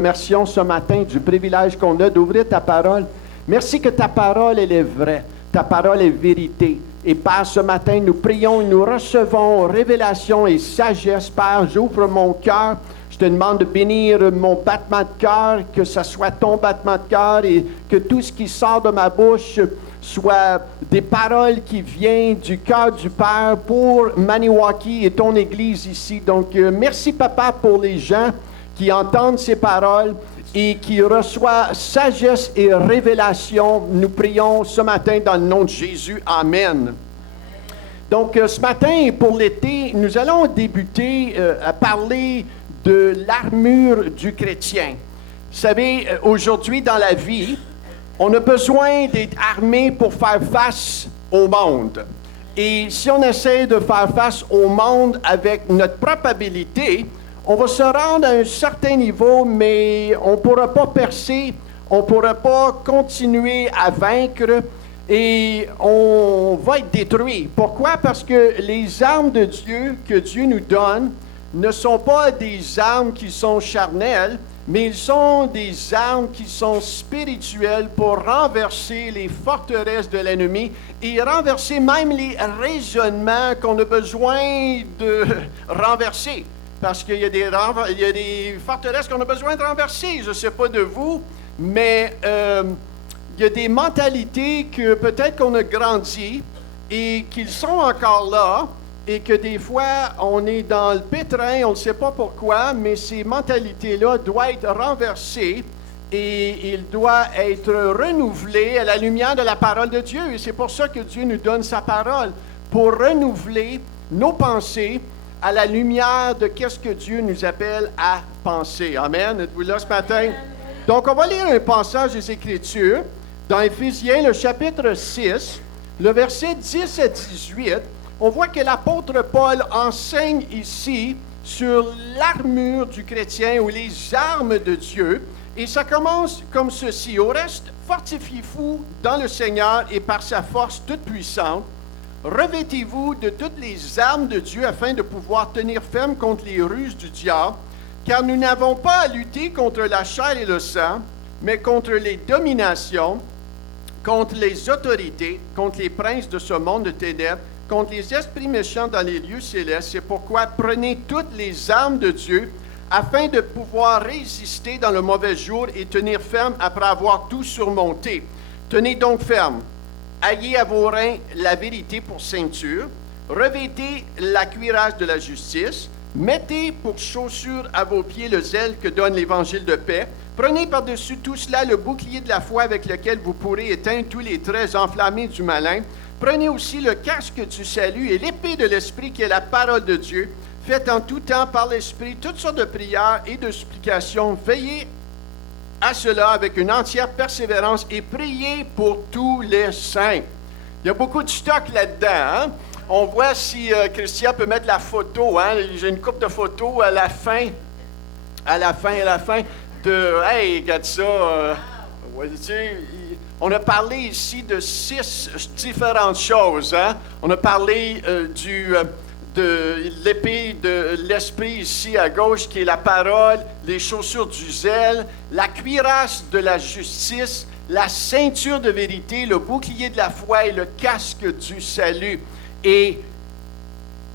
Remercions ce matin du privilège qu'on a d'ouvrir ta parole. Merci que ta parole, elle est vraie. Ta parole est vérité. Et Père, ce matin, nous prions et nous recevons révélation et sagesse. Père, j'ouvre mon cœur. Je te demande de bénir mon battement de cœur, que ce soit ton battement de cœur et que tout ce qui sort de ma bouche soit des paroles qui viennent du cœur du Père pour Maniwaki et ton Église ici. Donc, merci, Papa, pour les gens qui entendent ces paroles et qui reçoivent sagesse et révélation. Nous prions ce matin dans le nom de Jésus. Amen. Donc, ce matin, pour l'été, nous allons débuter à parler de l'armure du chrétien. Vous savez, aujourd'hui dans la vie, on a besoin d'être armé pour faire face au monde. Et si on essaie de faire face au monde avec notre propre habilité, on va se rendre à un certain niveau, mais on ne pourra pas percer, on ne pourra pas continuer à vaincre et on va être détruit. Pourquoi? Parce que les armes de Dieu que Dieu nous donne ne sont pas des armes qui sont charnelles, mais ils sont des armes qui sont spirituelles pour renverser les forteresses de l'ennemi et renverser même les raisonnements qu'on a besoin de renverser. Parce qu'il y a des forteresses qu'on a besoin de renverser. Je ne sais pas de vous, mais il y a des mentalités que peut-être qu'on a grandi et qu'ils sont encore là et que des fois, on est dans le pétrin, on ne sait pas pourquoi, mais ces mentalités-là doivent être renversées et ils doivent être renouvelés à la lumière de la parole de Dieu. Et c'est pour ça que Dieu nous donne sa parole, pour renouveler nos pensées à la lumière de qu'est-ce que Dieu nous appelle à penser. Amen. Êtes-vous là ce matin? Donc, on va lire un passage des Écritures dans Éphésiens, le chapitre 6, le verset 10 à 18. On voit que l'apôtre Paul enseigne ici sur l'armure du chrétien ou les armes de Dieu. Et ça commence comme ceci. Au reste, fortifiez-vous dans le Seigneur et par sa force toute puissante. Revêtez-vous de toutes les armes de Dieu afin de pouvoir tenir ferme contre les ruses du diable, car nous n'avons pas à lutter contre la chair et le sang, mais contre les dominations, contre les autorités, contre les princes de ce monde de ténèbres, contre les esprits méchants dans les lieux célestes. C'est pourquoi prenez toutes les armes de Dieu afin de pouvoir résister dans le mauvais jour et tenir ferme après avoir tout surmonté. Tenez donc ferme. Ayez à vos reins la vérité pour ceinture, revêtez la cuirasse de la justice, mettez pour chaussure à vos pieds le zèle que donne l'évangile de paix, prenez par-dessus tout cela le bouclier de la foi avec lequel vous pourrez éteindre tous les traits enflammés du malin, prenez aussi le casque du salut et l'épée de l'Esprit qui est la parole de Dieu, faites en tout temps par l'Esprit toutes sortes de prières et de supplications, veillez à cela avec une entière persévérance et priez pour tous les saints. Il y a beaucoup de stock là-dedans. Hein? On voit si Christian peut mettre la photo. Hein? J'ai une couple de photos à la fin de... Hey, regarde ça. On a parlé ici de 6 différentes choses. Hein? On a parlé de l'épée de l'Esprit ici à gauche, qui est la parole, les chaussures du zèle, la cuirasse de la justice, la ceinture de vérité, le bouclier de la foi et le casque du salut. Et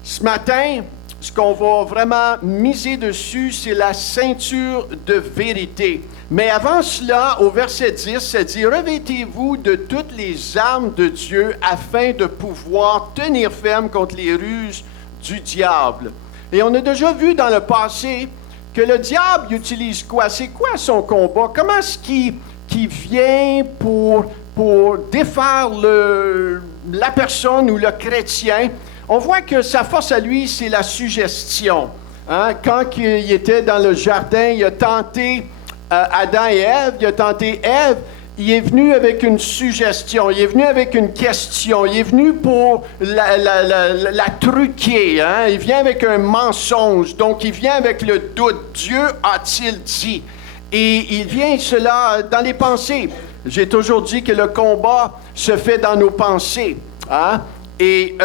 ce matin, ce qu'on va vraiment miser dessus, c'est la ceinture de vérité. Mais avant cela, au verset 10, ça dit « Revêtez-vous de toutes les armes de Dieu afin de pouvoir tenir ferme contre les ruses du diable. » Et on a déjà vu dans le passé que le diable utilise quoi? C'est quoi son combat? Comment est-ce qu'il vient pour défaire la personne ou le chrétien? On voit que sa force à lui, c'est la suggestion. Hein? Quand il était dans le jardin, il a tenté Adam et Ève, il a tenté Ève, il est venu avec une suggestion, il est venu avec une question, il est venu pour la truquer, hein? Il vient avec un mensonge, donc il vient avec le doute. Dieu a-t-il dit? Et il vient cela dans les pensées. J'ai toujours dit que le combat se fait dans nos pensées. Hein? Et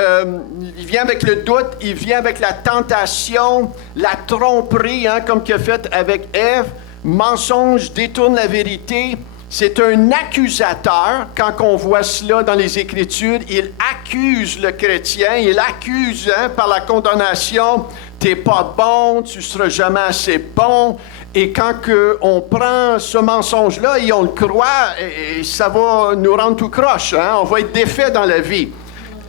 il vient avec le doute, il vient avec la tentation, la tromperie, hein, comme qu'il a fait avec Ève. mensonge détourne la vérité. C'est un accusateur. Quand on voit cela dans les Écritures, il accuse le chrétien, il accuse par la condamnation. T'es pas bon, tu seras jamais assez bon. Et quand on prend ce mensonge-là et on le croit, et ça va nous rendre tout croche. On va être défait dans la vie.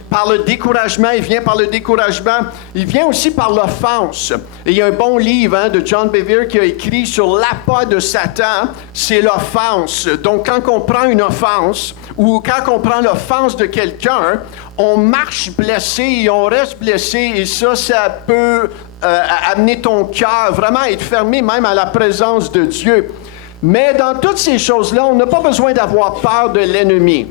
Par le découragement, il vient par le découragement. Il vient aussi par l'offense. Et il y a un bon livre de John Bevere qui a écrit sur l'appât de Satan, c'est l'offense. Donc, quand on prend une offense, ou quand on prend l'offense de quelqu'un, on marche blessé et on reste blessé. Et ça peut amener ton cœur vraiment à être fermé même à la présence de Dieu. Mais dans toutes ces choses-là, on n'a pas besoin d'avoir peur de l'ennemi.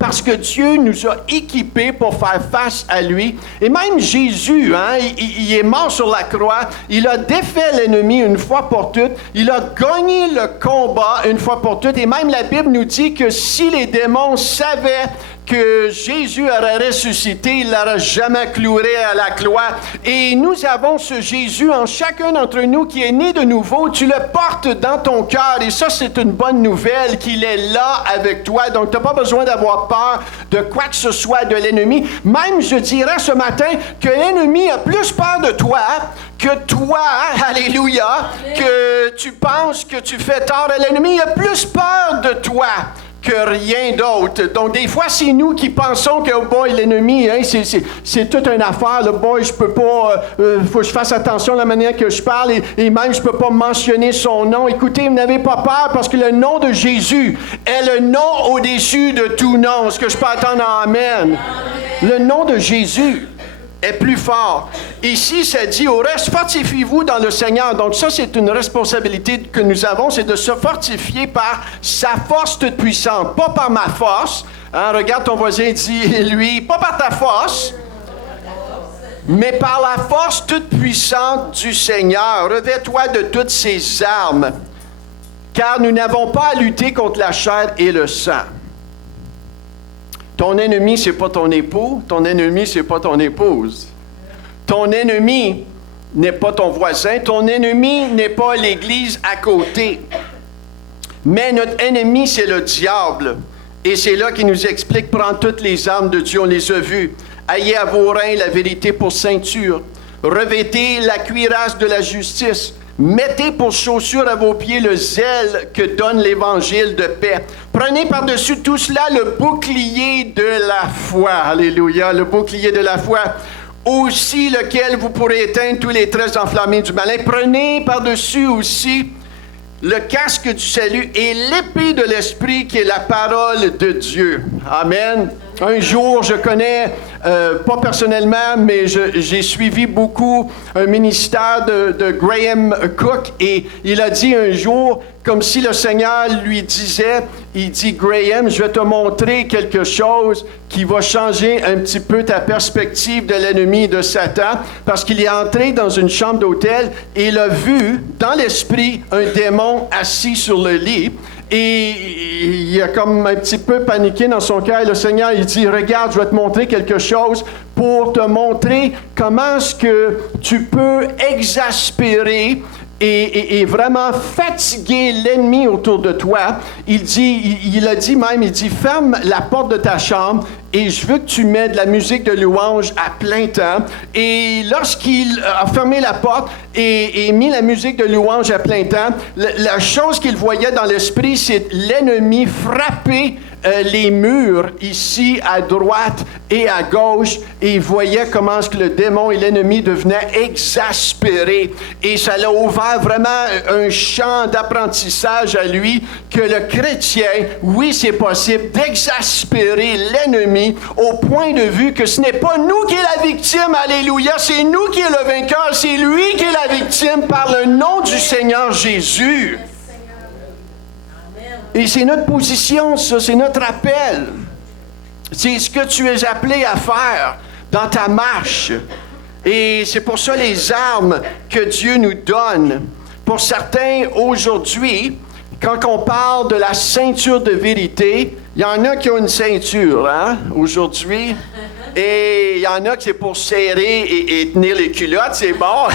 Parce que Dieu nous a équipés pour faire face à lui. Et même Jésus, il est mort sur la croix. Il a défait l'ennemi une fois pour toutes. Il a gagné le combat une fois pour toutes. Et même la Bible nous dit que si les démons savaient que Jésus aurait ressuscité, il ne l'aurait jamais cloué à la croix. Et nous avons ce Jésus en chacun d'entre nous qui est né de nouveau. Tu le portes dans ton cœur. Et ça, c'est une bonne nouvelle qu'il est là avec toi. Donc, tu n'as pas besoin d'avoir peur de quoi que ce soit de l'ennemi. Même, je dirais ce matin que l'ennemi a plus peur de toi que toi, alléluia, que tu penses que tu fais tort à l'ennemi. Il a plus peur de toi que rien d'autre. Donc, des fois, c'est nous qui pensons que, oh boy, l'ennemi, c'est toute une affaire. Le boy, je peux pas, faut que je fasse attention à la manière que je parle et même, je peux pas mentionner son nom. Écoutez, vous n'avez pas peur parce que le nom de Jésus est le nom au-dessus de tout nom. Est-ce que je peux attendre Amen? Le nom de Jésus est plus fort. Ici, ça dit, au reste, fortifiez-vous dans le Seigneur. Donc ça, c'est une responsabilité que nous avons, c'est de se fortifier par sa force toute puissante, pas par ma force. Regarde ton voisin, dis-lui, pas par ta force, mais par la force toute puissante du Seigneur. Revêt-toi de toutes ses armes, car nous n'avons pas à lutter contre la chair et le sang. Ton ennemi, c'est pas ton époux. Ton ennemi, c'est pas ton épouse. Ton ennemi n'est pas ton voisin. Ton ennemi n'est pas l'Église à côté. Mais notre ennemi, c'est le diable. Et c'est là qu'il nous explique, prends toutes les armes de Dieu, on les a vues. Ayez à vos reins la vérité pour ceinture. Revêtez la cuirasse de la justice. Mettez pour chaussure à vos pieds le zèle que donne l'Évangile de paix. Prenez par-dessus tout cela le bouclier de la foi. Alléluia, le bouclier de la foi. Aussi lequel vous pourrez éteindre tous les traits enflammés du malin. Prenez par-dessus aussi le casque du salut et l'épée de l'Esprit qui est la parole de Dieu. Amen. Un jour, je connais, pas personnellement, mais j'ai suivi beaucoup un ministère de Graham Cook et il a dit un jour, comme si le Seigneur lui disait, il dit, Graham, je vais te montrer quelque chose qui va changer un petit peu ta perspective de l'ennemi de Satan, parce qu'il est entré dans une chambre d'hôtel et il a vu dans l'esprit un démon assis sur le lit. Et il a comme un petit peu paniqué dans son cœur. Et le Seigneur, il dit, regarde, je vais te montrer quelque chose pour te montrer comment est-ce que tu peux exaspérer et vraiment fatiguer l'ennemi autour de toi. Il a dit même, ferme la porte de ta chambre et je veux que tu mets de la musique de louange à plein temps. Et lorsqu'il a fermé la porte et mis la musique de louange à plein temps, la chose qu'il voyait dans l'esprit, c'est l'ennemi frapper les murs ici à droite et à gauche, et il voyait comment est-ce que le démon et l'ennemi devenaient exaspérés. Et ça l'a ouvert vraiment un champ d'apprentissage à lui, que le chrétien, oui, c'est possible d'exaspérer l'ennemi au point de vue que ce n'est pas nous qui est la victime, alléluia, c'est nous qui est le vainqueur, c'est lui qui est la victime par le nom du Seigneur Jésus. Et c'est notre position, ça, c'est notre appel. C'est ce que tu es appelé à faire dans ta marche. Et c'est pour ça les armes que Dieu nous donne. Pour certains, aujourd'hui, quand on parle de la ceinture de vérité, il y en a qui ont une ceinture, aujourd'hui. Et il y en a qui c'est pour serrer et tenir les culottes, c'est bon.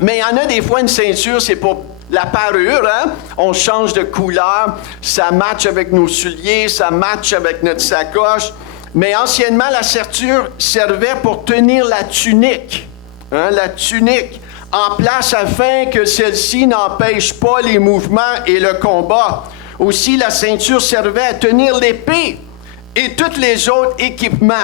Mais il y en a des fois, une ceinture, c'est pour la parure, hein? On change de couleur, ça matche avec nos souliers, ça matche avec notre sacoche. Mais anciennement, la ceinture servait pour tenir la tunique, hein? La tunique en place afin que celle-ci n'empêche pas les mouvements et le combat. Aussi, la ceinture servait à tenir l'épée et tous les autres équipements.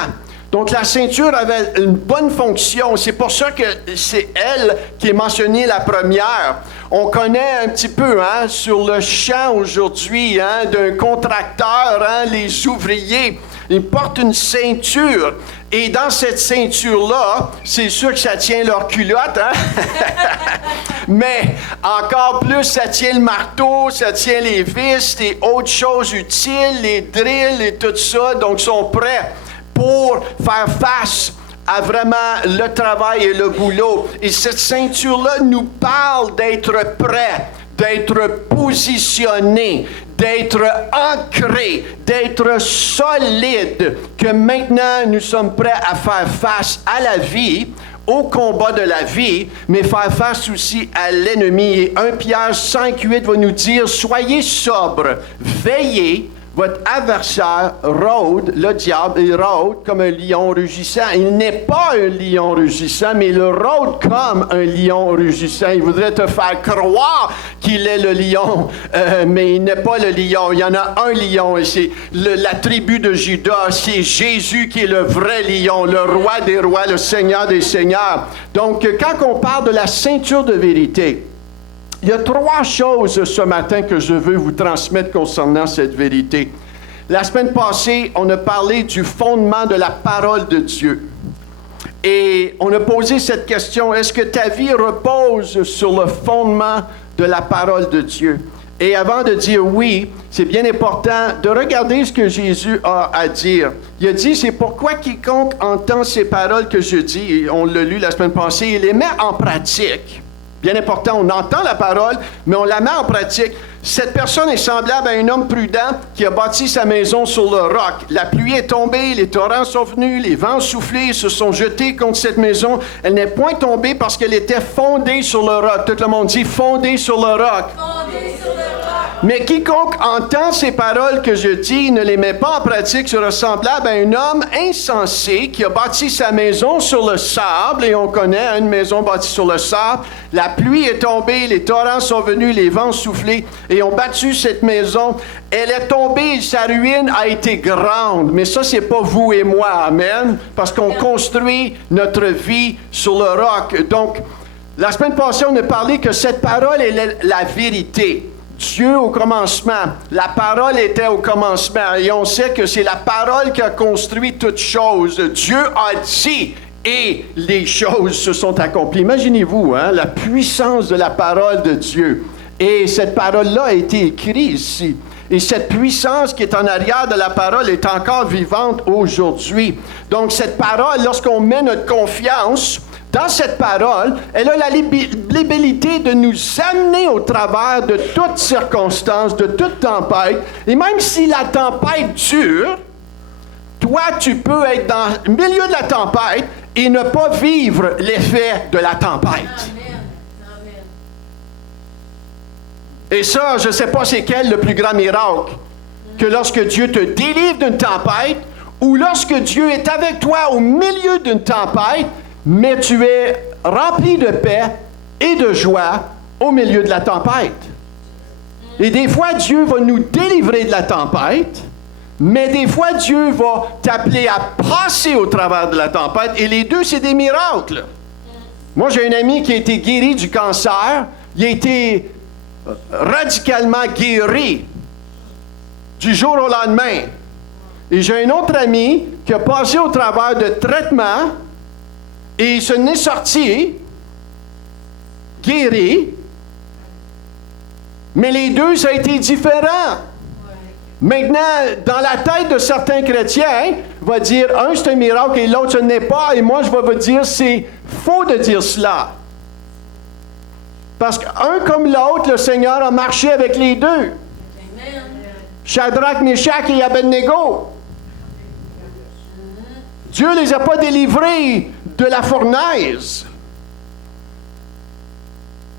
Donc, la ceinture avait une bonne fonction. C'est pour ça que c'est elle qui est mentionnée la première. On connaît un petit peu, hein, sur le champ aujourd'hui, hein, d'un contracteur, hein, les ouvriers, ils portent une ceinture. Et dans cette ceinture-là, c'est sûr que ça tient leur culotte, hein? Mais encore plus, ça tient le marteau, ça tient les vis, et autres choses utiles, les drills et tout ça. Donc, ils sont prêts pour faire face à vraiment le travail et le boulot. Et cette ceinture-là nous parle d'être prêt, d'être positionné, d'être ancré, d'être solide, que maintenant nous sommes prêts à faire face à la vie, au combat de la vie, mais faire face aussi à l'ennemi. Et 1 Pierre 5:8 va nous dire, soyez sobres, veillez. Votre adversaire rôde, le diable, il rôde comme un lion rugissant. Il n'est pas un lion rugissant, mais il rôde comme un lion rugissant. Il voudrait te faire croire qu'il est le lion, mais il n'est pas le lion. Il y en a un lion, et c'est la tribu de Judas. C'est Jésus qui est le vrai lion, le roi des rois, le Seigneur des seigneurs. Donc, quand on parle de la ceinture de vérité, il y a 3 choses ce matin que je veux vous transmettre concernant cette vérité. La semaine passée, on a parlé du fondement de la parole de Dieu. Et on a posé cette question, est-ce que ta vie repose sur le fondement de la parole de Dieu? Et avant de dire oui, c'est bien important de regarder ce que Jésus a à dire. Il a dit, c'est pourquoi quiconque entend ces paroles que je dis, et on l'a lu la semaine passée, il les met en pratique. Bien important, on entend la parole, mais on la met en pratique. Cette personne est semblable à un homme prudent qui a bâti sa maison sur le roc. La pluie est tombée, les torrents sont venus, les vents ont soufflé, se sont jetés contre cette maison. Elle n'est point tombée parce qu'elle était fondée sur le roc. Tout le monde dit fondée sur le roc. Fondée sur le roc. Mais quiconque entend ces paroles que je dis, ne les met pas en pratique, sera semblable à un homme insensé qui a bâti sa maison sur le sable, et on connaît une maison bâtie sur le sable. La pluie est tombée, les torrents sont venus, les vents ont soufflé, et ont battu cette maison. Elle est tombée, sa ruine a été grande. Mais ça, c'est pas vous et moi, amen, parce qu'on construit notre vie sur le roc. Donc, la semaine passée, on a parlé que cette parole est la vérité. Dieu au commencement, la parole était au commencement, et on sait que c'est la parole qui a construit toutes choses. Dieu a dit, et les choses se sont accomplies. Imaginez-vous, hein, la puissance de la parole de Dieu. Et cette parole-là a été écrite ici. Et cette puissance qui est en arrière de la parole est encore vivante aujourd'hui. Donc cette parole, lorsqu'on met notre confiance dans cette parole, elle a la liberté de nous amener au travers de toutes circonstances, de toute tempête. Et même si la tempête dure, toi, tu peux être dans le milieu de la tempête et ne pas vivre l'effet de la tempête. Amen. Amen. Et ça, je ne sais pas c'est quel le plus grand miracle, que lorsque Dieu te délivre d'une tempête, ou lorsque Dieu est avec toi au milieu d'une tempête, mais tu es rempli de paix et de joie au milieu de la tempête. Et des fois, Dieu va nous délivrer de la tempête, mais des fois, Dieu va t'appeler à passer au travers de la tempête, et les deux, c'est des miracles. Moi, j'ai un ami qui a été guéri du cancer. Il a été radicalement guéri du jour au lendemain. Et j'ai un autre ami qui a passé au travers de traitements, et il se n'est sorti guéri, mais les deux, ça a été différent. Maintenant, dans la tête de certains chrétiens, va dire, un, c'est un miracle et l'autre, ce n'est pas. Et moi, je vais vous dire, c'est faux de dire cela. Parce qu'un comme l'autre, le Seigneur a marché avec les deux. Amen. Shadrach, Meshach et Abednego. Dieu ne les a pas délivrés de la fournaise.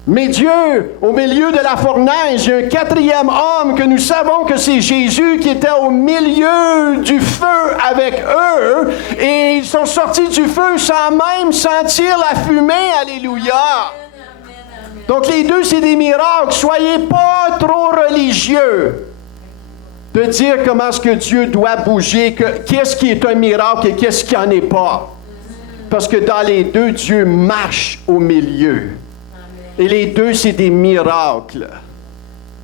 Mais Dieu, au milieu de la fournaise, il y a un quatrième homme que nous savons que c'est Jésus qui était au milieu du feu avec eux. Et ils sont sortis du feu sans même sentir la fumée. Alléluia. Donc les deux, c'est des miracles. Soyez pas trop religieux de dire comment est-ce que Dieu doit bouger, qu'est-ce qui est un miracle et qu'est-ce qui n'en est pas. Parce que dans les deux, Dieu marche au milieu. Et les deux, c'est des miracles.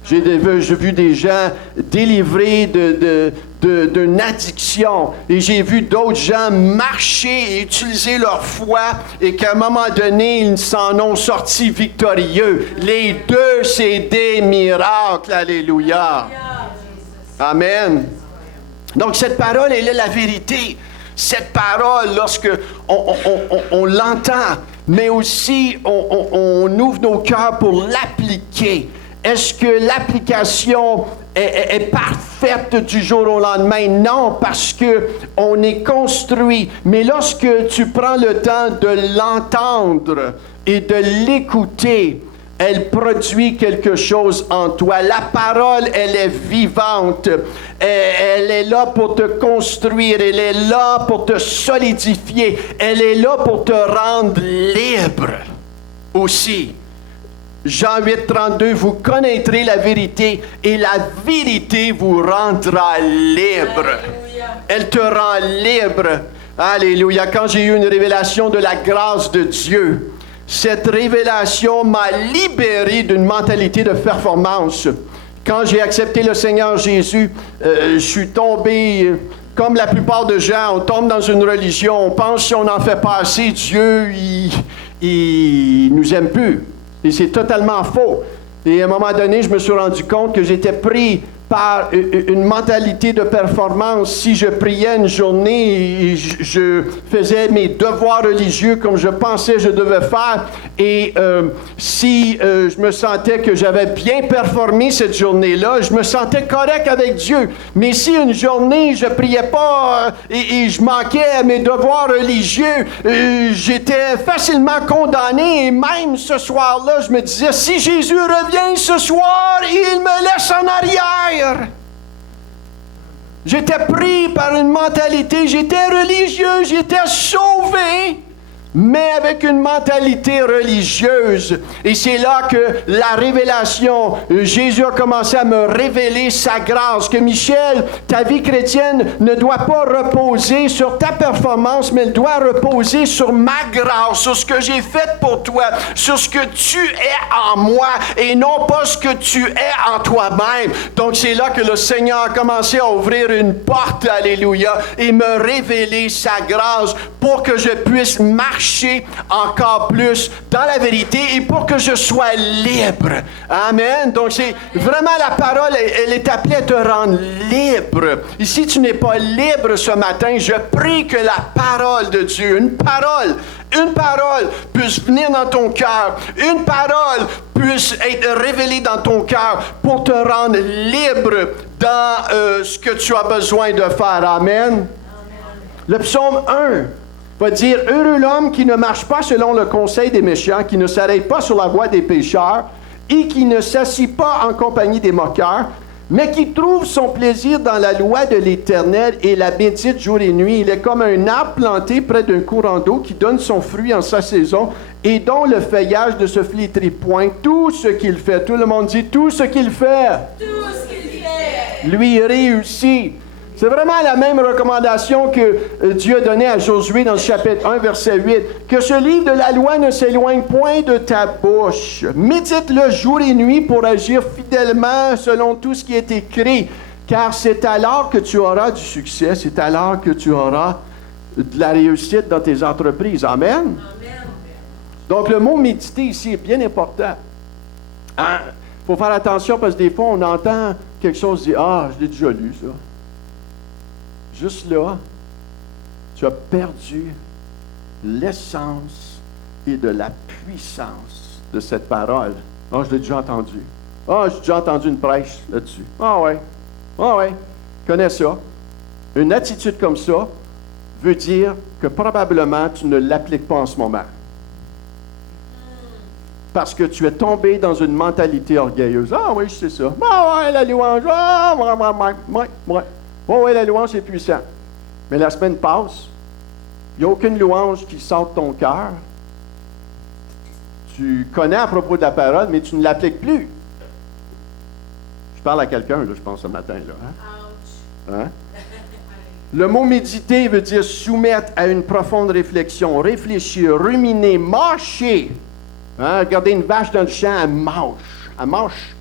J'ai vu des gens délivrés d'une addiction. Et j'ai vu d'autres gens marcher et utiliser leur foi et qu'à un moment donné, ils s'en ont sorti victorieux. Les deux, c'est des miracles. Alléluia. Amen. Donc, cette parole, elle est la vérité. Cette parole, lorsque on l'entend, mais aussi on ouvre nos cœurs pour l'appliquer. Est-ce que l'application est parfaite du jour au lendemain? Non, parce qu'on est construit. Mais lorsque tu prends le temps de l'entendre et de l'écouter, elle produit quelque chose en toi. La parole, elle est vivante. Elle est là pour te construire. Elle est là pour te solidifier. Elle est là pour te rendre libre aussi. Jean 8, 32, vous connaîtrez la vérité et la vérité vous rendra libre. Alléluia. Elle te rend libre. Alléluia. Quand j'ai eu une révélation de la grâce de Dieu, cette révélation m'a libéré d'une mentalité de performance. Quand j'ai accepté le Seigneur Jésus, je suis tombé, comme la plupart de gens, on tombe dans une religion, on pense si on n'en fait pas assez, Dieu, il nous aime plus. Et c'est totalement faux. Et à un moment donné, je me suis rendu compte que j'étais pris par une mentalité de performance. Si je priais une journée, je faisais mes devoirs religieux comme je pensais que je devais faire. Et si je me sentais que j'avais bien performé cette journée-là, je me sentais correct avec Dieu. Mais si une journée, je priais pas et je manquais à mes devoirs religieux, j'étais facilement condamné. Et même ce soir-là, je me disais, si Jésus revient ce soir, il me laisse en arrière. J'étais pris par une mentalité, j'étais religieux, j'étais sauvé, mais avec une mentalité religieuse. Et c'est là que la révélation, Jésus a commencé à me révéler sa grâce, que Michel, ta vie chrétienne ne doit pas reposer sur ta performance, mais elle doit reposer sur ma grâce, sur ce que j'ai fait pour toi, sur ce que tu es en moi, et non pas ce que tu es en toi-même. Donc c'est là que le Seigneur a commencé à ouvrir une porte, alléluia, et me révéler sa grâce pour que je puisse marcher encore plus dans la vérité et pour que je sois libre. Amen. Donc, c'est vraiment la parole, elle est appelée à te rendre libre. Et si tu n'es pas libre ce matin, je prie que la parole de Dieu, une parole puisse venir dans ton cœur, une parole puisse être révélée dans ton cœur pour te rendre libre dans ce que tu as besoin de faire. Amen. Le psaume 1 va dire « Heureux l'homme qui ne marche pas selon le conseil des méchants, qui ne s'arrête pas sur la voie des pécheurs, et qui ne s'assit pas en compagnie des moqueurs, mais qui trouve son plaisir dans la loi de l'Éternel et la médite jour et nuit. Il est comme un arbre planté près d'un courant d'eau qui donne son fruit en sa saison et dont le feuillage ne se flétrit point. Tout ce qu'il fait, tout le monde dit tout ce qu'il fait. Tout ce qu'il fait. Lui réussit. » C'est vraiment la même recommandation que Dieu a donnée à Josué dans le chapitre 1, verset 8. Que ce livre de la loi ne s'éloigne point de ta bouche. Médite-le jour et nuit pour agir fidèlement selon tout ce qui est écrit. Car c'est alors que tu auras du succès, c'est alors que tu auras de la réussite dans tes entreprises. Amen. Amen. Donc le mot méditer ici est bien important. Il faut faire attention parce que des fois on entend quelque chose dire « Ah, je l'ai déjà lu ça. » Juste là, tu as perdu l'essence et de la puissance de cette parole. Ah, je l'ai déjà entendu. Ah, j'ai déjà entendu une prêche là-dessus. Ah ouais, connais ça. Une attitude comme ça veut dire que probablement tu ne l'appliques pas en ce moment. parce que tu es tombé dans une mentalité orgueilleuse. Ah oui, je sais ça. Ah ouais, la louange. Ah, ouais. Oh ouais, la louange est puissante. Mais la semaine passe, il n'y a aucune louange qui sort de ton cœur. Tu connais à propos de la parole, mais tu ne l'appliques plus. Je parle à quelqu'un, là, je pense, ce matin. Là, hein? Le mot méditer veut dire soumettre à une profonde réflexion, réfléchir, ruminer, mâcher. Hein? Regardez une vache dans le champ, elle mâche.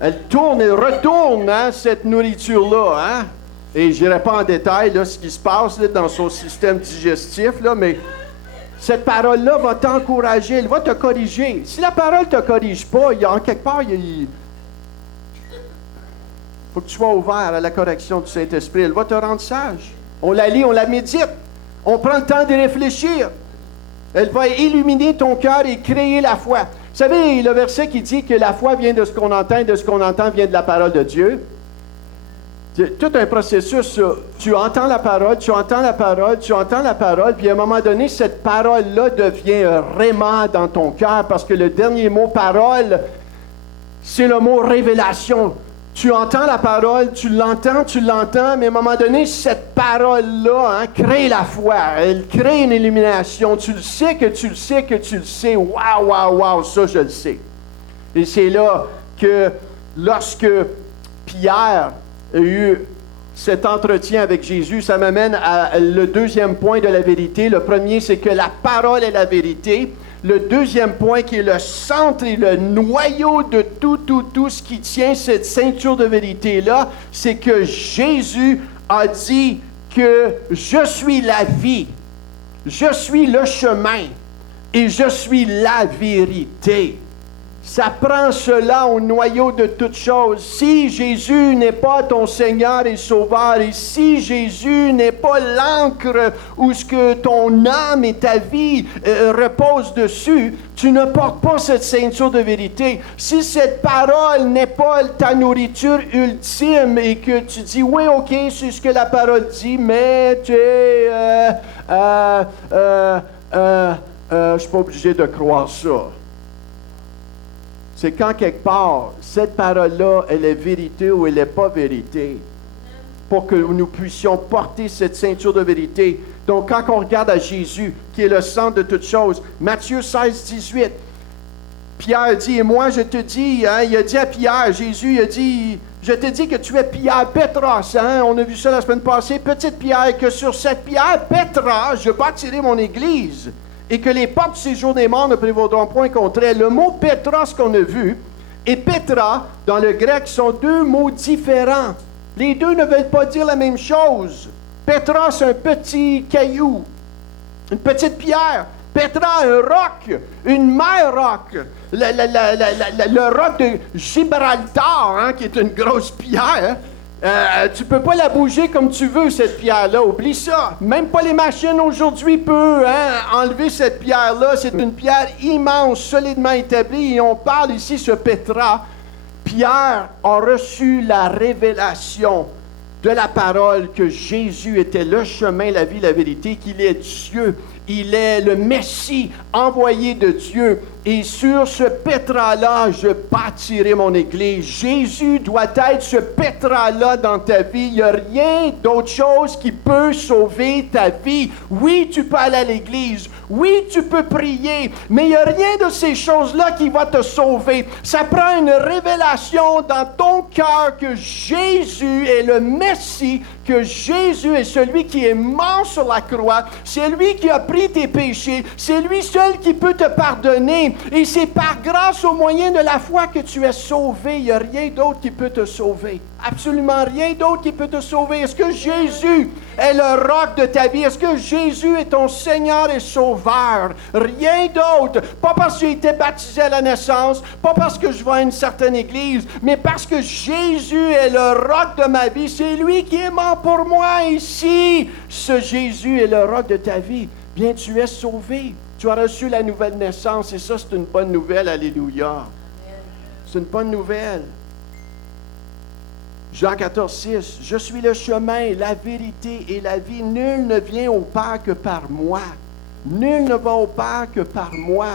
Elle tourne, elle retourne, hein, cette nourriture-là. Hein? Et je n'irai pas en détail là, ce qui se passe là, dans son système digestif, là, mais cette parole-là va t'encourager, elle va te corriger. Si la parole ne te corrige pas, il y a en quelque part, il faut que tu sois ouvert à la correction du Saint-Esprit. Elle va te rendre sage. On la lit, on la médite. On prend le temps d'y réfléchir. Elle va illuminer ton cœur et créer la foi. Vous savez, le verset qui dit que la foi vient de ce qu'on entend et de ce qu'on entend vient de la parole de Dieu. C'est tout un processus. Tu entends la parole, puis à un moment donné, cette parole-là devient réma dans ton cœur parce que le dernier mot parole, c'est le mot révélation. Tu entends la parole, tu l'entends, mais à un moment donné, cette parole-là crée la foi. Elle crée une illumination. Tu le sais. Waouh, ça, je le sais. Et c'est là que, lorsque Pierre a eu cet entretien avec Jésus, ça m'amène à le deuxième point de la vérité. Le premier, c'est que la parole est la vérité. Le deuxième point, qui est le centre et le noyau de tout ce qui tient cette ceinture de vérité-là, c'est que Jésus a dit que je suis la vie, je suis le chemin et je suis la vérité. Ça prend cela au noyau de toutes choses. Si Jésus n'est pas ton Seigneur et Sauveur, et si Jésus n'est pas l'encre où ce que ton âme et ta vie reposent dessus, tu ne portes pas cette ceinture de vérité. Si cette parole n'est pas ta nourriture ultime et que tu dis, oui, ok, c'est ce que la parole dit, mais tu es, je suis pas obligé de croire ça. C'est quand quelque part, cette parole-là, elle est vérité ou elle n'est pas vérité, pour que nous puissions porter cette ceinture de vérité. Donc, quand on regarde à Jésus, qui est le centre de toutes choses, Matthieu 16, 18, Pierre dit, et moi je te dis, hein, il a dit à Pierre, Jésus, il a dit, je te dis que tu es Pierre, Pétros, hein, on a vu ça la semaine passée, petite pierre, que sur cette pierre, Pétros, je bâtirai mon église. Et que les portes du séjour des morts ne prévaudront point contre elle. Le mot Pétros qu'on a vu et Pétra, dans le grec, sont deux mots différents. Les deux ne veulent pas dire la même chose. Pétros, un petit caillou, une petite pierre. Pétra, un roc, une mer roc. Le roc de Gibraltar, hein, qui est une grosse pierre. Tu ne peux pas la bouger comme tu veux, cette pierre-là. Oublie ça. Même pas les machines aujourd'hui peuvent enlever cette pierre-là. C'est une pierre immense, solidement établie. Et on parle ici sur Pétra. Pierre a reçu la révélation de la parole que Jésus était le chemin, la vie, la vérité, qu'il est Dieu. Il est le Messie envoyé de Dieu. Et sur ce pétras-là, je bâtirai mon église. Jésus doit être ce pétras-là dans ta vie. Il n'y a rien d'autre chose qui peut sauver ta vie. Oui, tu peux aller à l'église. Oui, tu peux prier. Mais il n'y a rien de ces choses-là qui va te sauver. Ça prend une révélation dans ton cœur que Jésus est le Messie, que Jésus est celui qui est mort sur la croix. C'est lui qui a pris tes péchés. C'est lui seul qui peut te pardonner. Et c'est par grâce au moyen de la foi que tu es sauvé. Il n'y a rien d'autre qui peut te sauver. Absolument rien d'autre qui peut te sauver. Est-ce que Jésus est le roc de ta vie? Est-ce que Jésus est ton Seigneur et Sauveur? Rien d'autre. Pas parce que j'ai été baptisé à la naissance, pas parce que je vais à une certaine église, mais parce que Jésus est le roc de ma vie. C'est lui qui est mort pour moi. Et si ce Jésus est le roc de ta vie, bien tu es sauvé. Tu as reçu la nouvelle naissance et ça, c'est une bonne nouvelle. Alléluia. C'est une bonne nouvelle. Jean 14, 6. Je suis le chemin, la vérité et la vie. Nul ne vient au Père que par moi. Nul ne va au Père que par moi.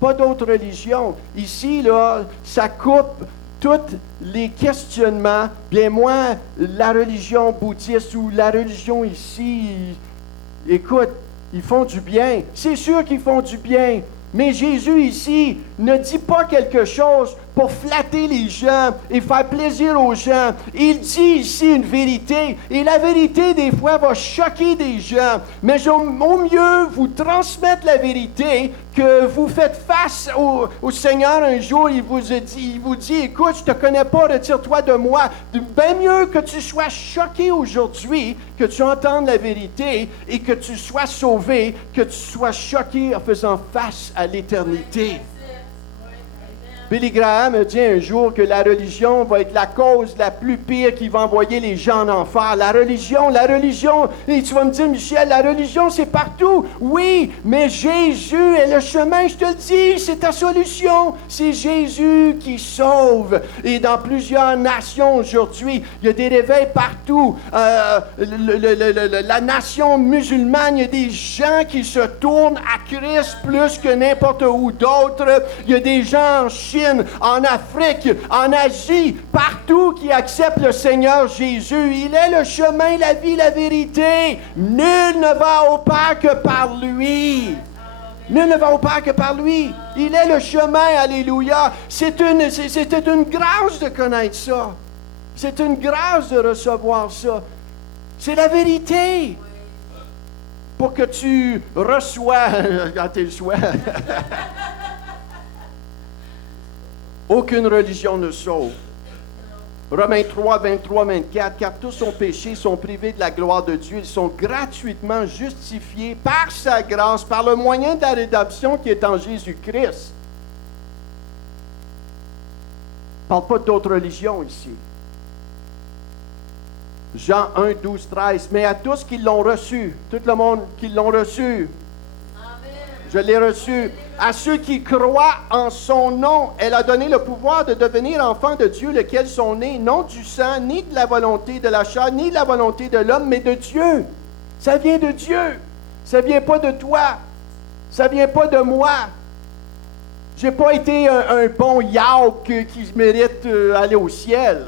Pas d'autre religion. Ici, là, ça coupe tous les questionnements. Bien, moi, la religion bouddhiste ou la religion ici, écoute, ils font du bien. C'est sûr qu'ils font du bien. Mais Jésus ici ne dit pas quelque chose pour flatter les gens et faire plaisir aux gens. Il dit ici une vérité. Et la vérité, des fois, va choquer des gens. Mais au mieux vous transmettre la vérité que vous faites face au Seigneur un jour. Il vous dit, écoute, je ne te connais pas, retire-toi de moi. Bien mieux que tu sois choqué aujourd'hui, que tu entendes la vérité et que tu sois sauvé, que tu sois choqué en faisant face à l'éternité. Billy Graham a dit un jour que la religion va être la cause la plus pire qui va envoyer les gens en enfer. La religion, et tu vas me dire, Michel, la religion c'est partout. Oui, mais Jésus est le chemin, je te le dis, c'est ta solution. C'est Jésus qui sauve. Et dans plusieurs nations aujourd'hui, il y a des réveils partout. La nation musulmane, il y a des gens qui se tournent à Christ plus que n'importe où d'autre. Il y a des gens en Chine, en Afrique, en Asie, partout qui acceptent le Seigneur Jésus. Il est le chemin, la vie, la vérité. Nul ne va au Père que par lui. Nul ne va au Père que par lui. Il est le chemin, alléluia. C'était une grâce de connaître ça. C'est une grâce de recevoir ça. C'est la vérité. Pour que tu reçois, quand tu le souhaites. Aucune religion ne sauve. Romains 3, 23, 24, car tous ont péché, sont privés de la gloire de Dieu, ils sont gratuitement justifiés par sa grâce, par le moyen de la rédemption qui est en Jésus-Christ. Je ne parle pas d'autres religions ici. Jean 1, 12, 13, mais à tous qui l'ont reçu, tout le monde qui l'ont reçu, je l'ai reçu. À ceux qui croient en son nom, elle a donné le pouvoir de devenir enfants de Dieu, lesquels sont nés, non du sang, ni de la volonté de la chair, ni de la volonté de l'homme, mais de Dieu. Ça vient de Dieu. Ça ne vient pas de toi. Ça ne vient pas de moi. Je n'ai pas été un bon yaouk qui mérite aller au ciel.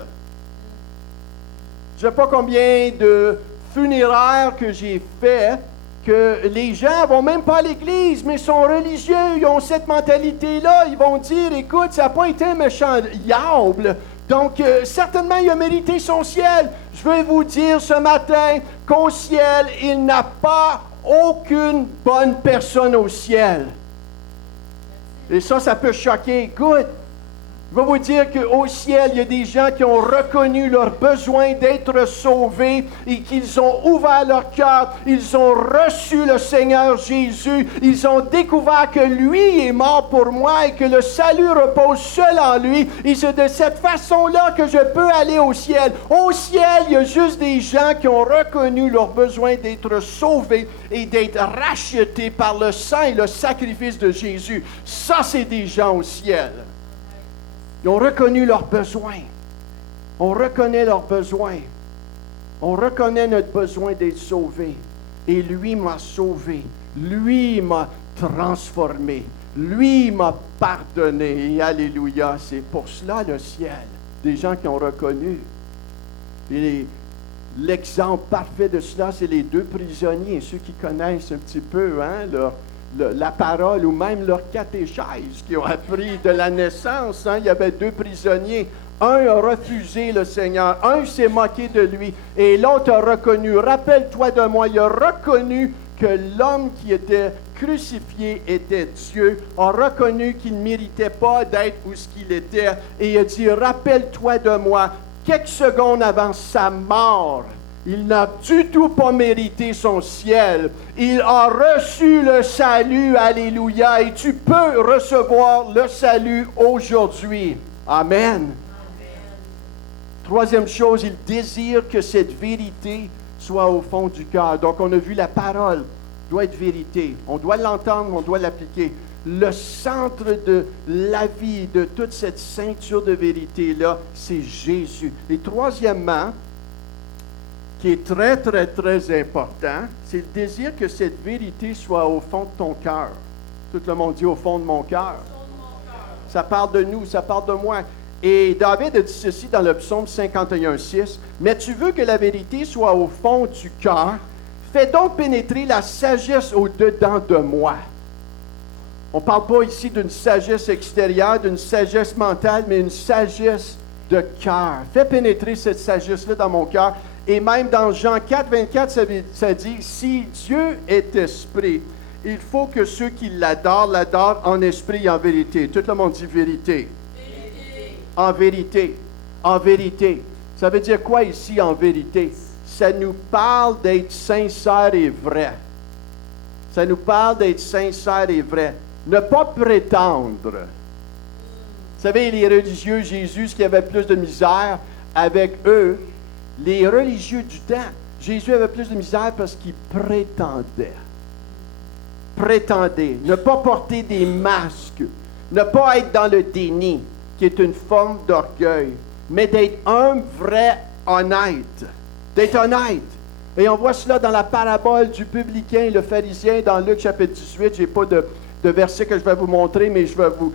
Je ne sais pas combien de funéraires que j'ai fait, que les gens ne vont même pas à l'église, mais sont religieux, ils ont cette mentalité-là. Ils vont dire, écoute, ça n'a pas été un méchant diable, donc certainement il a mérité son ciel. Je veux vous dire ce matin qu'au ciel, il n'a pas aucune bonne personne au ciel. Et ça peut choquer. Écoute, je vais vous dire qu'au ciel, il y a des gens qui ont reconnu leur besoin d'être sauvés et qu'ils ont ouvert leur cœur, ils ont reçu le Seigneur Jésus, ils ont découvert que lui est mort pour moi et que le salut repose seul en lui. Et c'est de cette façon-là que je peux aller au ciel. Au ciel, il y a juste des gens qui ont reconnu leur besoin d'être sauvés et d'être rachetés par le sang et le sacrifice de Jésus. Ça, c'est des gens au ciel. Ils ont reconnu leurs besoins. On reconnaît leurs besoins. On reconnaît notre besoin d'être sauvé. Et lui m'a sauvé. Lui m'a transformé. Lui m'a pardonné. Et alléluia, c'est pour cela le ciel. Des gens qui ont reconnu. Et l'exemple parfait de cela, c'est les deux prisonniers. Ceux qui connaissent un petit peu la parole ou même leur catéchèse qui ont appris de la naissance. Il y avait deux prisonniers. Un a refusé le Seigneur. Un s'est moqué de lui. Et l'autre a reconnu. Rappelle-toi de moi. Il a reconnu que l'homme qui était crucifié était Dieu. A reconnu qu'il ne méritait pas d'être où ce qu'il était. Et il a dit, rappelle-toi de moi. Quelques secondes avant sa mort, il n'a du tout pas mérité son ciel. Il a reçu le salut, alléluia, et tu peux recevoir le salut aujourd'hui. Amen. Troisième chose, il désire que cette vérité soit au fond du cœur. Donc, on a vu la parole doit être vérité. On doit l'entendre, on doit l'appliquer. Le centre de la vie, de toute cette ceinture de vérité-là, c'est Jésus. Et troisièmement, qui est très, très, très important, c'est le désir que cette vérité soit au fond de ton cœur. Tout le monde dit au fond de mon cœur. Ça parle de nous, ça parle de moi. Et David a dit ceci dans le psaume 51:6. Mais tu veux que la vérité soit au fond du cœur. Fais donc pénétrer la sagesse au-dedans de moi. On ne parle pas ici d'une sagesse extérieure, d'une sagesse mentale, mais une sagesse de cœur. Fais pénétrer cette sagesse-là dans mon cœur. Et même dans Jean 4:24, ça dit, si Dieu est esprit, il faut que ceux qui l'adorent en esprit et en vérité. Tout le monde dit vérité. Vérité. En vérité. En vérité. Ça veut dire quoi ici en vérité? Ça nous parle d'être sincère et vrai. Ça nous parle d'être sincère et vrai. Ne pas prétendre. Vous savez, les religieux, Jésus, ce qui avait plus de misère avec eux, les religieux du temps, Jésus avait plus de misère parce qu'il prétendait. Prétendait. Ne pas porter des masques. Ne pas être dans le déni, qui est une forme d'orgueil, mais d'être un vrai honnête. D'être honnête. Et on voit cela dans la parabole du publicain, le pharisien, dans Luc chapitre 18. Je n'ai pas de verset que je vais vous montrer, mais je vais vous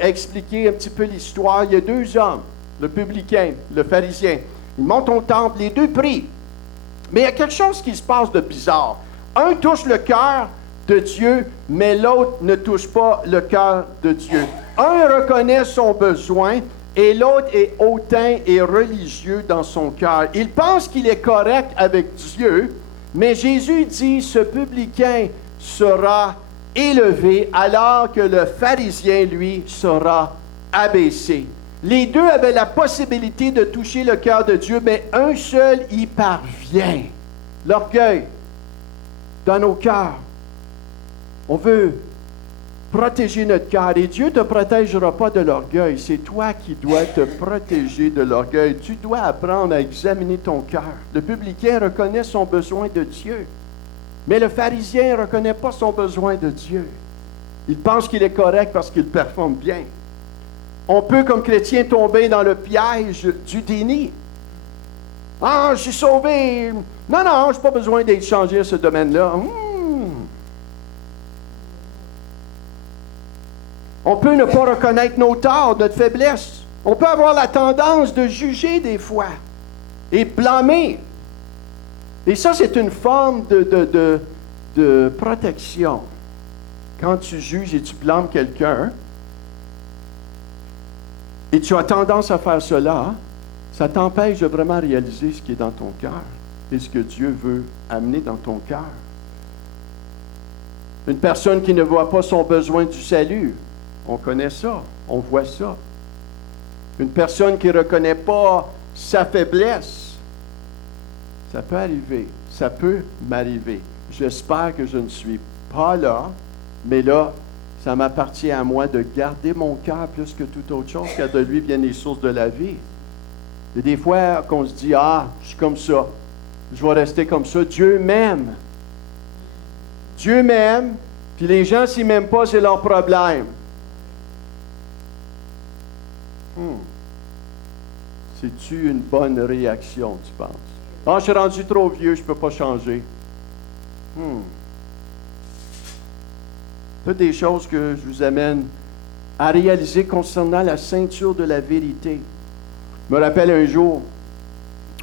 expliquer un petit peu l'histoire. Il y a deux hommes, le publicain, le pharisien. Ils montent au temple, les deux prient. Mais il y a quelque chose qui se passe de bizarre. Un touche le cœur de Dieu, mais l'autre ne touche pas le cœur de Dieu. Un reconnaît son besoin et l'autre est hautain et religieux dans son cœur. Il pense qu'il est correct avec Dieu, mais Jésus dit, ce publicain sera élevé alors que le pharisien, lui, sera abaissé. Les deux avaient la possibilité de toucher le cœur de Dieu, mais un seul y parvient. L'orgueil dans nos cœurs. On veut protéger notre cœur. Et Dieu ne te protégera pas de l'orgueil. C'est toi qui dois te protéger de l'orgueil. Tu dois apprendre à examiner ton cœur. Le publicain reconnaît son besoin de Dieu. Mais le pharisien ne reconnaît pas son besoin de Dieu. Il pense qu'il est correct parce qu'il performe bien. On peut, comme chrétien, tomber dans le piège du déni. Ah, je suis sauvé. Non, je n'ai pas besoin d'être changé à ce domaine-là. On peut ne pas reconnaître nos torts, notre faiblesse. On peut avoir la tendance de juger des fois et blâmer. Et ça, c'est une forme de protection. Quand tu juges et tu blâmes quelqu'un, et tu as tendance à faire cela, ça t'empêche de vraiment réaliser ce qui est dans ton cœur et ce que Dieu veut amener dans ton cœur. Une personne qui ne voit pas son besoin du salut, on connaît ça, on voit ça. Une personne qui ne reconnaît pas sa faiblesse, ça peut arriver, ça peut m'arriver. J'espère que je ne suis pas là, mais là, ça m'appartient à moi de garder mon cœur plus que toute autre chose, car de lui viennent les sources de la vie. Il y a des fois qu'on se dit, je suis comme ça, je vais rester comme ça. Dieu m'aime. Dieu m'aime, puis les gens, s'ils ne m'aiment pas, c'est leur problème. C'est-tu une bonne réaction, tu penses? Je suis rendu trop vieux, je ne peux pas changer. Toutes des choses que je vous amène à réaliser concernant la ceinture de la vérité. Je me rappelle un jour,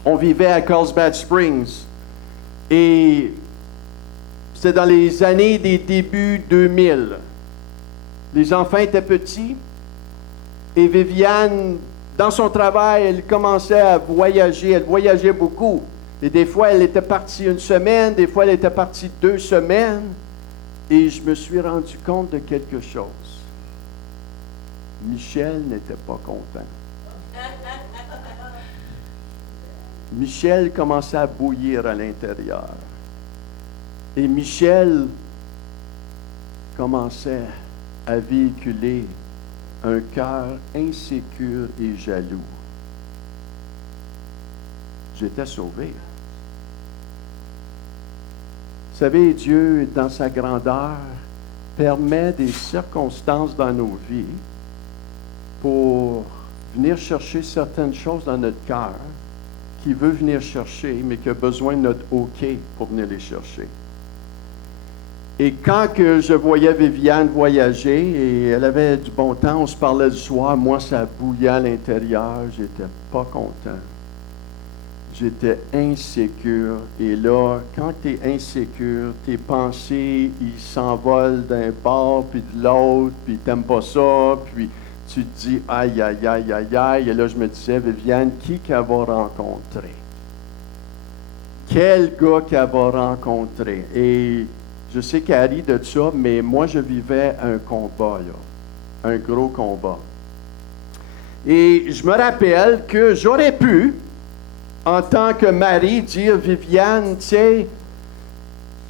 on vivait à Carlsbad Springs et c'était dans les années des débuts 2000. Les enfants étaient petits et Viviane, dans son travail, elle commençait à voyager. Elle voyageait beaucoup. Et des fois, elle était partie une semaine, des fois, elle était partie 2 semaines. Et je me suis rendu compte de quelque chose. Michel n'était pas content. Michel commençait à bouillir à l'intérieur. Et Michel commençait à véhiculer un cœur insécure et jaloux. J'étais sauvé. Vous savez, Dieu, dans sa grandeur, permet des circonstances dans nos vies pour venir chercher certaines choses dans notre cœur qui veut venir chercher, mais qui a besoin de notre OK pour venir les chercher. Et quand que je voyais Viviane voyager, et elle avait du bon temps, on se parlait du soir, moi ça bouillait à l'intérieur, j'étais pas content. J'étais insécure. Et là, quand tu es insécure, tes pensées, ils s'envolent d'un bord puis de l'autre, puis tu n'aimes pas ça, puis tu te dis aïe, aïe, aïe, aïe, aïe. Et là, je me disais, Viviane, qui qu'elle va rencontrer? Quel gars qu'elle va rencontrer? Et je sais qu'elle rit de ça, mais moi, je vivais un combat, là. Un gros combat. Et je me rappelle que j'aurais pu, en tant que mari, dire, Viviane, tu sais,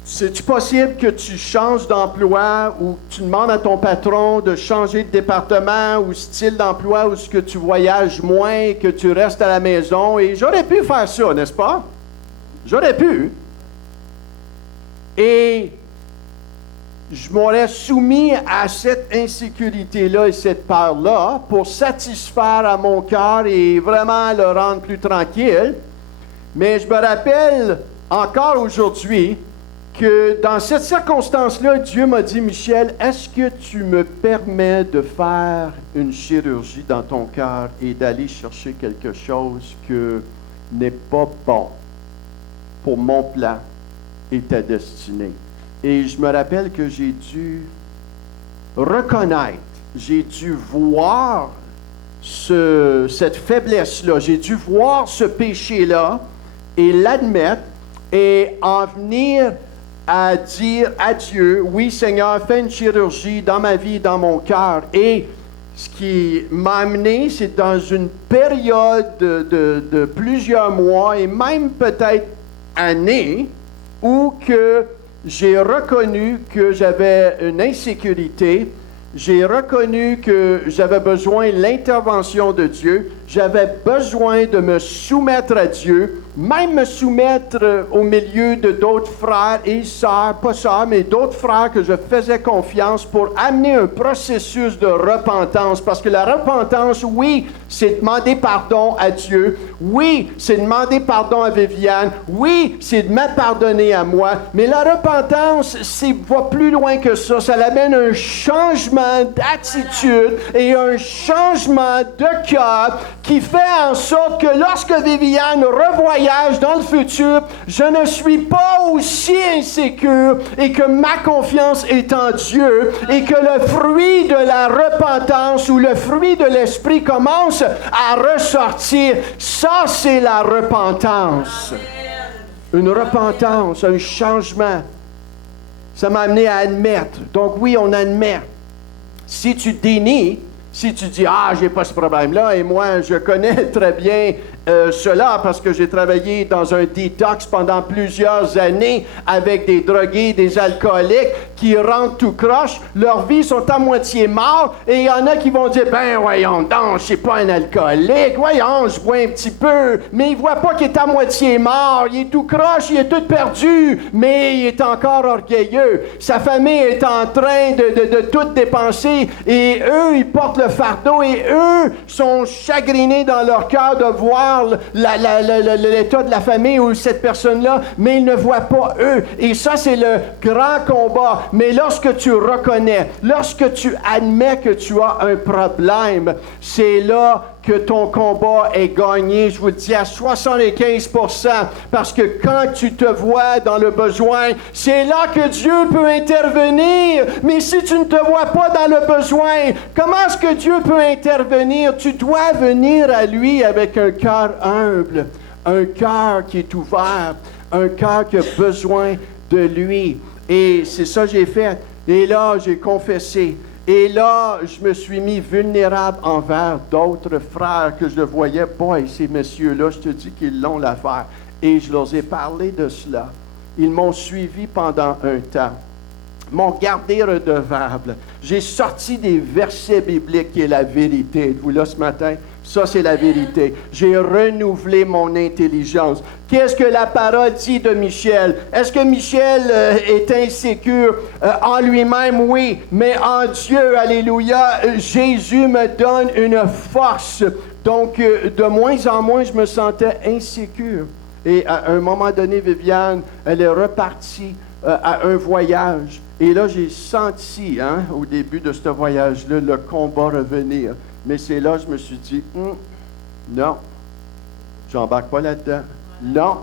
c'est-tu possible que tu changes d'emploi ou que tu demandes à ton patron de changer de département ou style d'emploi ou que tu voyages moins, que tu restes à la maison? Et j'aurais pu faire ça, n'est-ce pas? J'aurais pu. Et je m'aurais soumis à cette insécurité-là et cette peur-là pour satisfaire à mon cœur et vraiment le rendre plus tranquille. Mais je me rappelle encore aujourd'hui que dans cette circonstance-là, Dieu m'a dit, Michel, est-ce que tu me permets de faire une chirurgie dans ton cœur et d'aller chercher quelque chose que n'est pas bon pour mon plan et ta destinée? Et je me rappelle que j'ai dû reconnaître, j'ai dû voir cette faiblesse-là, j'ai dû voir ce péché-là et l'admettre et en venir à dire à Dieu, oui Seigneur, fais une chirurgie dans ma vie, dans mon cœur. Et ce qui m'a amené, c'est dans une période de plusieurs mois et même peut-être années où que j'ai reconnu que j'avais une insécurité, j'ai reconnu que j'avais besoin de l'intervention de Dieu, j'avais besoin de me soumettre à Dieu, même me soumettre au milieu de d'autres frères et sœurs, pas sœurs, mais d'autres frères que je faisais confiance pour amener un processus de repentance. Parce que la repentance, oui, c'est demander pardon à Dieu, oui, c'est demander pardon à Viviane, oui, c'est de me pardonner à moi, mais la repentance, va plus loin que ça. Ça amène un changement d'attitude et un changement de cœur qui fait en sorte que lorsque Viviane revoyage dans le futur, je ne suis pas aussi insécure et que ma confiance est en Dieu et que le fruit de la repentance ou le fruit de l'esprit commence à ressortir. Ça, c'est la repentance. Une repentance, un changement. Ça m'a amené à admettre. Donc oui, on admet. Si tu dénies, si tu dis « Ah, j'ai pas ce problème-là » et moi, je connais très bien cela parce que j'ai travaillé dans un détox pendant plusieurs années avec des drogués, des alcooliques qui rentrent tout croche, leurs vies sont à moitié morts et il y en a qui vont dire « Ben voyons donc, je suis pas un alcoolique, voyons, je bois un petit peu », mais il voit pas qu'il est à moitié mort, il est tout croche, il est tout perdu, mais il est encore orgueilleux. Sa famille est en train de tout dépenser et eux, ils portent le fardeau et eux sont chagrinés dans leur cœur de voir l'état de la famille ou cette personne-là, mais ils ne voient pas eux. Et ça, c'est le grand combat. Mais lorsque tu reconnais, lorsque tu admets que tu as un problème, c'est là que ton combat est gagné, je vous le dis, à 75%, parce que quand tu te vois dans le besoin, c'est là que Dieu peut intervenir. Mais si tu ne te vois pas dans le besoin, comment est-ce que Dieu peut intervenir? Tu dois venir à lui avec un cœur humble, un cœur qui est ouvert, un cœur qui a besoin de lui. Et c'est ça que j'ai fait. Et là, j'ai confessé. Et là, je me suis mis vulnérable envers d'autres frères que je voyais. Boy, ces messieurs-là, je te dis qu'ils l'ont l'affaire. Et je leur ai parlé de cela. Ils m'ont suivi pendant un temps. m'ont gardé redevable. J'ai sorti des versets bibliques qui est la vérité. Êtes-vous là ce matin? Ça, c'est la vérité. J'ai renouvelé mon intelligence. Qu'est-ce que la parole dit de Michel? Est-ce que Michel est insécure en lui-même? Oui, mais en Dieu, alléluia, Jésus me donne une force. Donc, de moins en moins, je me sentais insécure. Et à un moment donné, Viviane, elle est repartie à un voyage. Et là, j'ai senti, au début de ce voyage-là, le combat revenir. Mais c'est là que je me suis dit, non, j'embarque pas là-dedans. Non,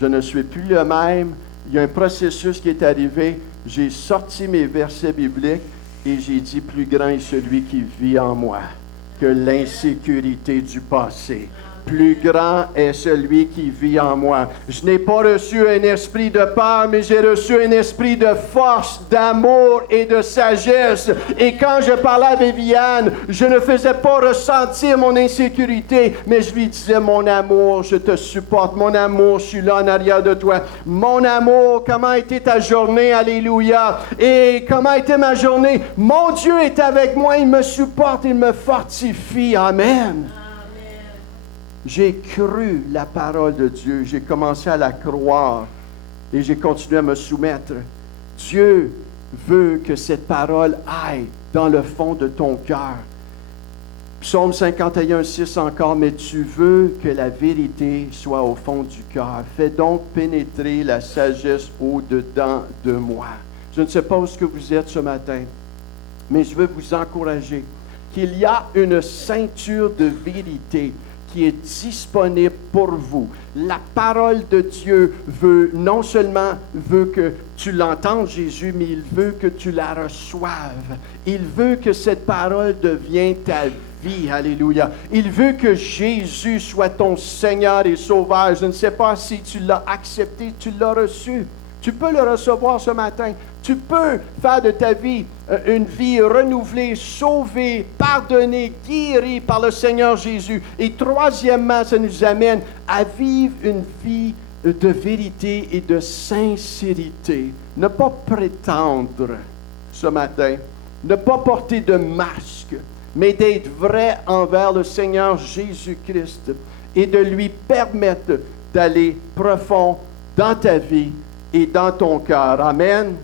je ne suis plus le même. Il y a un processus qui est arrivé. J'ai sorti mes versets bibliques et j'ai dit, plus grand est celui qui vit en moi que l'insécurité du passé. Plus grand est celui qui vit en moi. Je n'ai pas reçu un esprit de peur, mais j'ai reçu un esprit de force, d'amour et de sagesse. Et quand je parlais à Viviane, je ne faisais pas ressentir mon insécurité, mais je lui disais, mon amour, je te supporte. Mon amour, je suis là en arrière de toi. Mon amour, comment a été ta journée? Alléluia. Et comment a été ma journée? Mon Dieu est avec moi, il me supporte, il me fortifie. Amen. J'ai cru la parole de Dieu, j'ai commencé à la croire et j'ai continué à me soumettre. Dieu veut que cette parole aille dans le fond de ton cœur. Psaume 51, 6 encore, mais tu veux que la vérité soit au fond du cœur. Fais donc pénétrer la sagesse au-dedans de moi. Je ne sais pas où est-ce que vous êtes ce matin, mais je veux vous encourager qu'il y a une ceinture de vérité qui est disponible pour vous. La parole de Dieu veut non seulement que tu l'entendes, Jésus, mais il veut que tu la reçoives. Il veut que cette parole devienne ta vie. Alléluia. Il veut que Jésus soit ton Seigneur et Sauveur. Je ne sais pas si tu l'as accepté, tu l'as reçu. Tu peux le recevoir ce matin. Tu peux faire de ta vie une vie renouvelée, sauvée, pardonnée, guérie par le Seigneur Jésus. Et troisièmement, ça nous amène à vivre une vie de vérité et de sincérité. Ne pas prétendre ce matin, ne pas porter de masque, mais d'être vrai envers le Seigneur Jésus-Christ et de lui permettre d'aller profond dans ta vie et dans ton cœur. Amen.